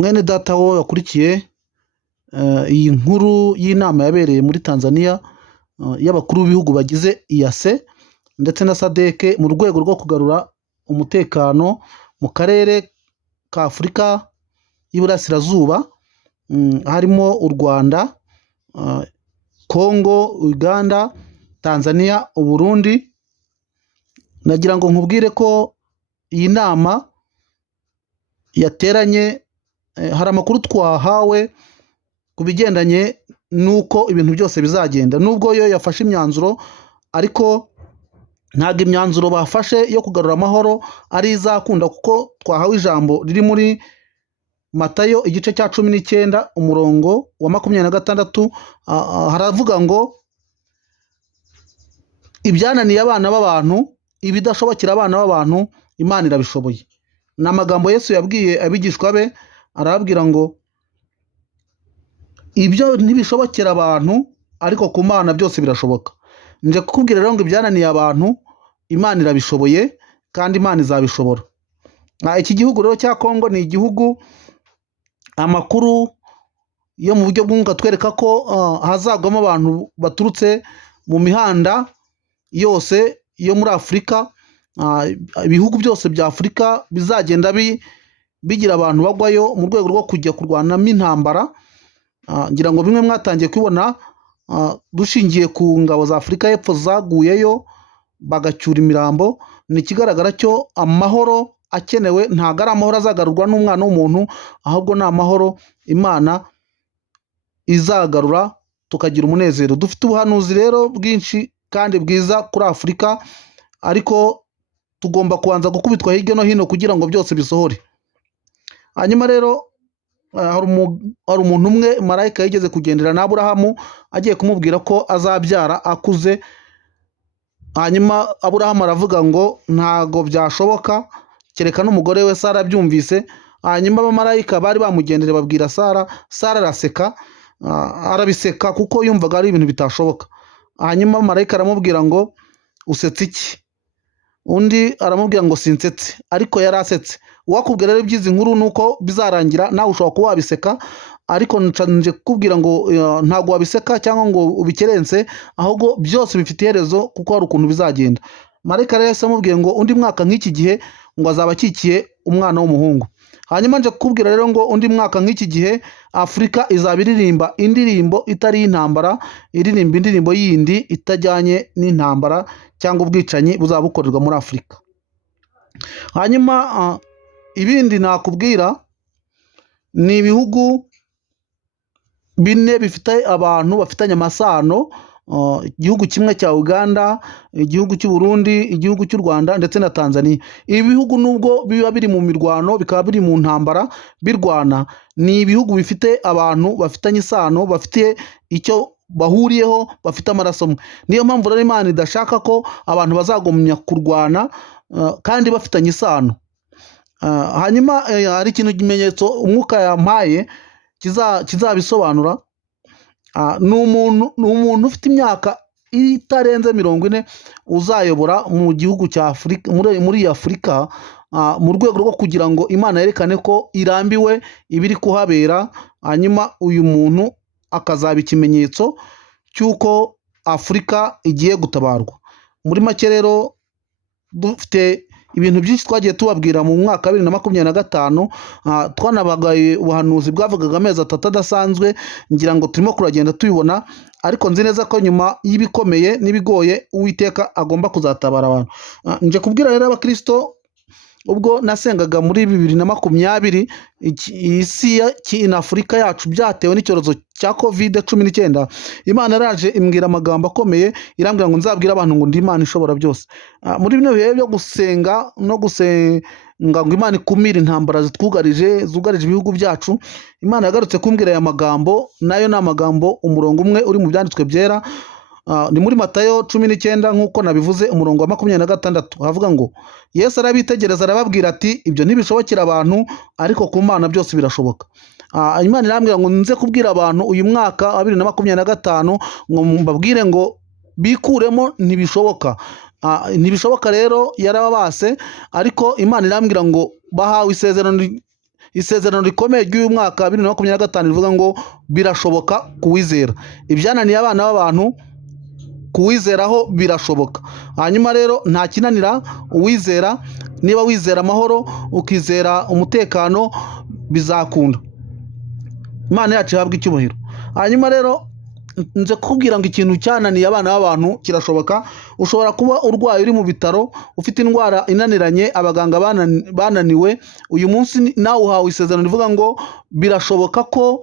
mwene data wo yakurikiye iyi nkuru y'inama yabereye muri Tanzania y'abakuru b'ibihugu bagize EAC ndetse na SADC mu rwego rwo kugarura umutekano mu karere ka Afurika y'Iburasirazuba, harimo u Rwanda, Congo, Uganda, Tanzania, Uburundi. Nagira ngo nkubwire ko iyi nama yateranye, hari amakuru twahawe ku bigendanye n'uko ibintu byose bizagenda, nubwo yo yafashe imyanzuro ariko ntabwo imyanzuro bafashe yo kugarura amahoro ari izakunda, kuko twahawe ijambo riri muri Matayo igice cya 19 umurongo wa 26, haravuga ngo ibyananiye abana b'abantu, ibidashobokera abana b'abantu, Imana irabishoboye. Ni amagambo Yesu yabwiye abigishwa be, arababwira ngo ibyo ntibishobokera abantu ariko ku Mana byose birashoboka. Nje kukubwira rero ngo ibyananiye abantu Imana irabishoboye kandi Imana izabishobora. Iki gihugu rero cya Congo ni igihugu amakuru yo mu buryo bw'umwuka twereka ko hazagwamo abantu baturutse mu mihanda yose yo muri Afurika. Ibihugu byose bya Afurika bizagenda bigira abantu bagwayo mu rwego rwo kujya kurwanamo intambara. Ngira ngo bimwe mwatangiye kubibona, dushingiye ku ngabo za Afurika y'Epfo zaguyeyo bagacyura imirambo. Ni ikigaragara cyo amahoro akenewe ntabwo ari amahoro azagarurwa n'umwana w'umuntu, ahubwo ni amahoro Imana izagarura tukagira umunezero. Dufite ubuhanuzi rero bwinshi kandi bwiza kuri Afurika, ariko tugomba kubanza gukubitwa hirya no hino kugira ngo byose bisohore. Hanyuma rero hari umuntu umwe marayika yigeze kugendera na Aburahamu agiye kumubwira ko azabyara akuze. Hanyuma Aburahamu aravuga ngo ntago byashoboka kereka n'umugore we Sara byumvise. Hanyuma abamarayika bari bamugendere babwira Sara, Sara araseka, arabiseka kuko yumvaga ari ibintu bitashoboka. Hanyuma marayika aramubwira ngo usetse iki? Undi aramubwira ngo sinsetse, ariko yari asetse. Uwakubwira rero ibyizi nkuru nuko bizarangira nawe ushobora kuba wabiseka, ariko nje kukubwira ngo ntago wabiseka cyangwa ngo ubikerense, ahubwo byose bifite iherezo kuko hari ukuntu bizagenda. Marayika rero yamubwiye ngo undi mwaka nk'iki gihe ngo azaba akikiye umwana w'umuhungu. Hanyuma nje kukubwira rero ngo undi mwaka nk'iki gihe Afurika izaba iririmba indirimbo itari y'intambara, iririmba indirimbo yindi itajyanye n'intambara cyangwa ubwicanyi buzaba bukorerwa muri Afurika. Hanyuma ibindi nakubwira ni ibihugu bine bifite abantu bafitanye amasano, igihugu kimwe cya Uganda, igihugu cy'u Burundi, igihugu cy'u Rwanda ndetse na Tanzania. Ibi bihugu nubwo biba biri mu mirwano, bikaba biri mu ntambara birwana, ni ibihugu bifite abantu bafitanye isano, bafite icyo bahuriyeho, bafite amaraso amwe. Niyo mpamvu rero Imana idashaka ko abantu bazagumya kurwana kandi bafitanye isano. Hanyuma hari ikintu kimenyetso umwuka yampaye kizabisobanura. Ni umuntu ufite imyaka itarenze 40 uzayobora mu gihugu cya Afurika, muri Afurika, mu rwego rwo kugira ngo Imana yerekane ko irambiwe ibiri kuhabera. Hanyuma uyu muntu akazaba ikimenyetso cy'uko Afurika igiye gutabarwa. Muri make rero dufite ibintu byinshi twagiye tubabwira mu mwaka 2025, twanabagaye ubuhanuzi bwavugaga amezi 3 adasanzwe. Ngira ngo turimo kuragenda tubibona, ariko nzi neza ko nyuma y'ibikomeye n'ibigoye Uwiteka agomba kuzatabara abantu. Nje kubwira rero abakristo, ubwo nasengaga muri 2020 isi na Afurika yacu byatewe n'icyorezo cya COVID-19, Imana yaraje imbwira amagambo akomeye, irambwira ngo nzabwira abantu ngo ndi Imana ishobora byose. Muri bino bihe byo gusenga no gusenga ngo Imana ikumire intambara zugarije ibihugu byacu, Imana yagarutse kumbwira aya magambo, nayo ni amagambo umurongo umwe uri mu byanditswe byera. Ni muri Matayo 19 nk'uko nabivuze umurongo wa 26, havuga ngo Yesu arabitegereza arababwira ati ibyo ntibishobokera abantu ariko ku Mana byose birashoboka. Imana irambwira ngo nze kubwira abantu uyu mwaka wa 2025 ngo mbabwire ngo bikuremo ntibishoboka. Ntibishoboka rero yarababase, ariko Imana irambwira ngo bahawe isezerano isezerano rikomeye ry'uyu mwaka 2025 rivuga ngo birashoboka kuwizera. Ibyananiye abana b'abantu kuwizeraho birashoboka. Hanyuma rero nta kinanira uwizera. Niba wizera amahoro ukizera umutekano bizakunda. Imana yacu ihabwa icyubahiro. Hanyuma rero nze kukubwira ngo ikintu cyananiye abana b'abantu kirashoboka. Ushobora kuba urwaye uri mu bitaro ufite indwara inaniranye, abaganga bananiwe. Uyu munsi nawe uhawe isezerano rivuga ngo birashoboka ko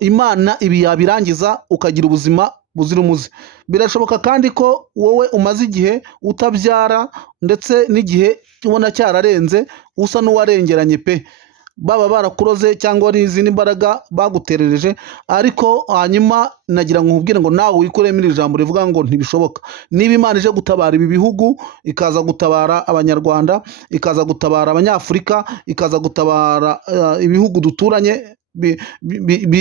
Imana ibi yabirangiza ukagira ubuzima buzira umuze. Birashoboka kandi ko wowe umaze igihe utabyara ndetse n'igihe ubona cyararenze usa n'uwarengeranye pe, baba barakuroze cyangwa ari izindi mbaraga baguterereje, ariko hanyuma nagira ngo nkubwire ngo nawe wikuremo iri jambo rivuga ngo ntibishoboka. Niba Imana ije gutabara ibi bihugu, ikaza gutabara Abanyarwanda, ikaza gutabara Abanyafurika, ikaza gutabara ibihugu duturanye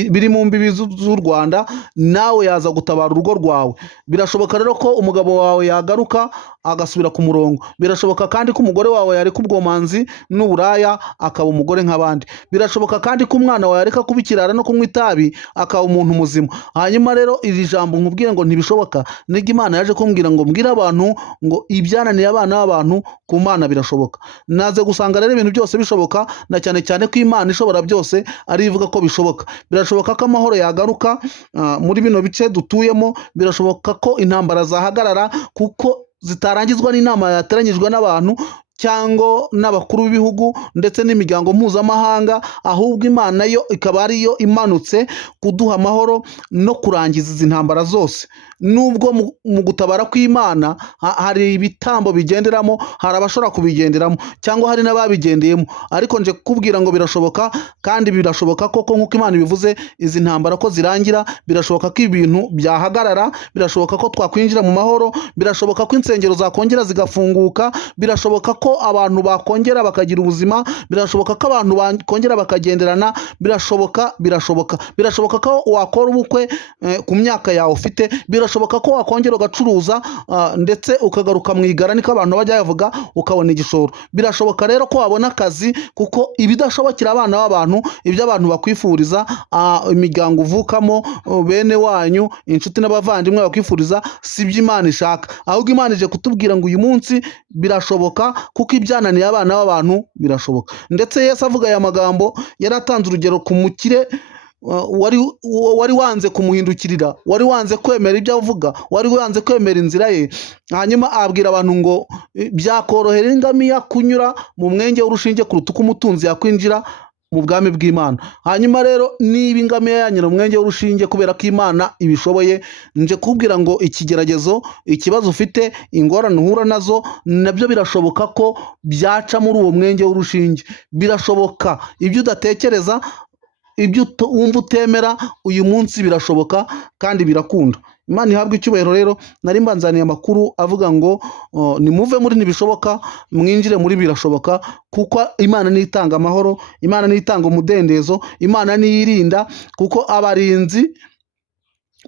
biri mu mbibi z'u Rwanda, nawe yaza gutabara urugo rwawe. Birashoboka rero ko umugabo wawe yagaruka agasubira ku murongo. Birashoboka kandi ko umugore wawe yareka ubwomanzi n'uburaya akaba umugore nk'abandi. Birashoboka kandi ko umwana wawe yareka kuba ikirara no kunywa itabi akaba umuntu muzima. Hanyuma rero iri jambo nkubwire ngo ntibishoboka, nibwo Imana yaje kumbwira ngo mbwire abantu ngo ibyananiye abana b'abantu ku Mana birashoboka. Naze gusanga rero ibintu byose bishoboka, na cyane cyane ko Imana ishobora byose ari ivuga ko bishoboka. Birashoboka ko amahoro yagaruka muri bino bice dutuyemo. Birashoboka ko intambara zahagarara kuko zitarangizwa n'inama yateranyijwe n'abantu cyangwa n'abakuru b'ibihugu ndetse n'imiryango mpuzamahanga, ahubwo Imana yo ikaba ariyo imanutse kuduha amahoro no kurangiza izi ntambara zose. Nubwo mu gutabara kw'Imana hari ibitambo bigenderamo, hari abashobora kubigenderamo cyangwa hari n'ababigendeyemo, ariko nje kukubwira ngo birashoboka. Kandi birashoboka koko nk'uko Imana ibivuze izi ntambara ko zirangira. Birashoboka ko ibintu byahagarara. Birashoboka ko twakwinjira mu mahoro. Birashoboka ko insengero zakongera zigafunguka. Birashoboka ko abantu bakongera bakagira ubuzima. Birashoboka ko abantu bakongera bakagenderana. Birashoboka ko wakora ubukwe ku myaka yawe ufite. Birashoboka ko wakongera ugacuruza ndetse ukagaruka mu igara, niko abantu bajya bavuga, ukabona igishoro. Birashoboka rero ko wabona akazi, kuko ibidashobokera abana b'abantu, ibyo abantu bakwifuriza, imiryango uvukamo, bene wanyu, inshuti n'abavandimwe bakwifuriza, si byo Imana ishaka. Ahubwo Imana ije kutubwira ngo uyu munsi birashoboka, kuko ibyananiye abana b'abantu birashoboka. Ndetse Yesu avuga aya magambo yaratanze urugero ku mukire wari wanze kumuhindukirira, wari wanze kwemera ibyo avuga, wari wanze kwemera inzira ye. Hanyuma abwira abantu ngo byakorohera ingamiya kunyura mu mwenge w'urushinge kuruta uko umutunzi yakwinjira mu bwami bw'Imana. Hanyuma rero niba ingamiya yanyura mu mwenge w'urushinge kubera ko Imana ibishoboye, nje kubwira ngo ikigeragezo, ikibazo ufite, ingorane uhura nazo, nabyo birashoboka ko byaca muri uwo mwenge w'urushinge. Birashoboka ibyo udatekereza, ibyo wumva utemera, uyu munsi birashoboka kandi birakunda. Imana ihabwa icyubahiro. Rero nari mbanzaniye amakuru avuga ngo nimuve muri ntibishoboka mwinjire muri birashoboka, kuko Imana niyo itanga amahoro, Imana niyo itanga umudendezo, Imana niyo irinda. Kuko abarinzi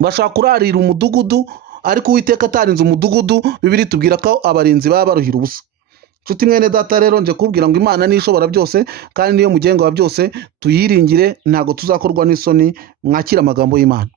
bashaka kurarira umudugudu, ariko Uwiteka atarinze umudugudu. Bibiliya itubwira ko abarinzi baba baruhira ubusa. Nshuti mwene data, rero nje kubwira ngo Imana niyo ishobora byose kandi niyo mugenga wa byose. Tuyiringire, ntago tuzakorwa n'isoni. Mwakira amagambo y'Imana.